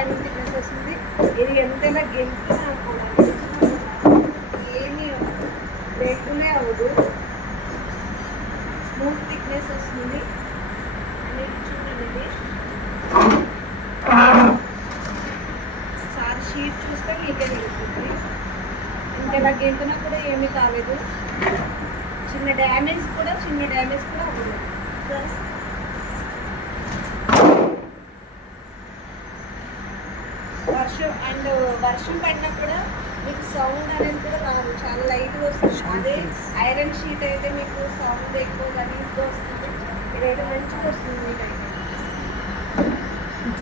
5 thickness వస్తుంది. ఇది ఎంతైనా గెలిపినా కూడా ఏమీ బ్రేకులే అవ్వదు, స్మూత్ థిక్నెస్ వస్తుంది. అని చూడండి, ఒకసారి షీట్ చూస్తే మీకే తెలుస్తుంది. ఇంకెలా గెంతున్నా కూడా ఏమీ కాలేదు, చిన్న డ్యామేజ్ కూడా అవ్వలేదు. వర్షం పడినా కూడా మీకు సౌండ్ అనేది కూడా రాదు, చాలా లైట్గా వస్తుంది. అదే ఐరన్ షీట్ అయితే మీకు సౌండ్ ఎక్కువ గలీజ్గా వస్తుంది, ఇదైతే మంచిగా వస్తుంది మీకైతే.